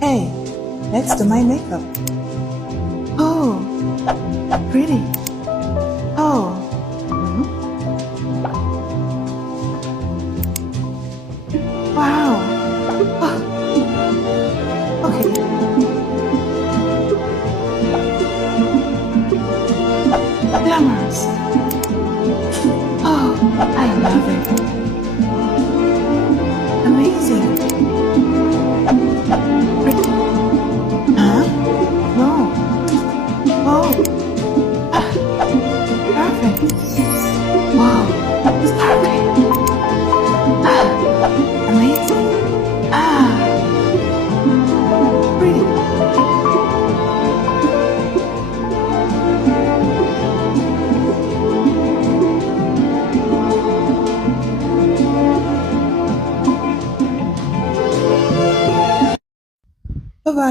Hey, let's do my makeup. Oh, pretty. Oh, wow. Oh, okay. Glamorous. Oh, I love it. Amazing. Pretty. Huh? No. Oh, perfect. Wow, it's perfect. Amazing. Pretty. Bye bye.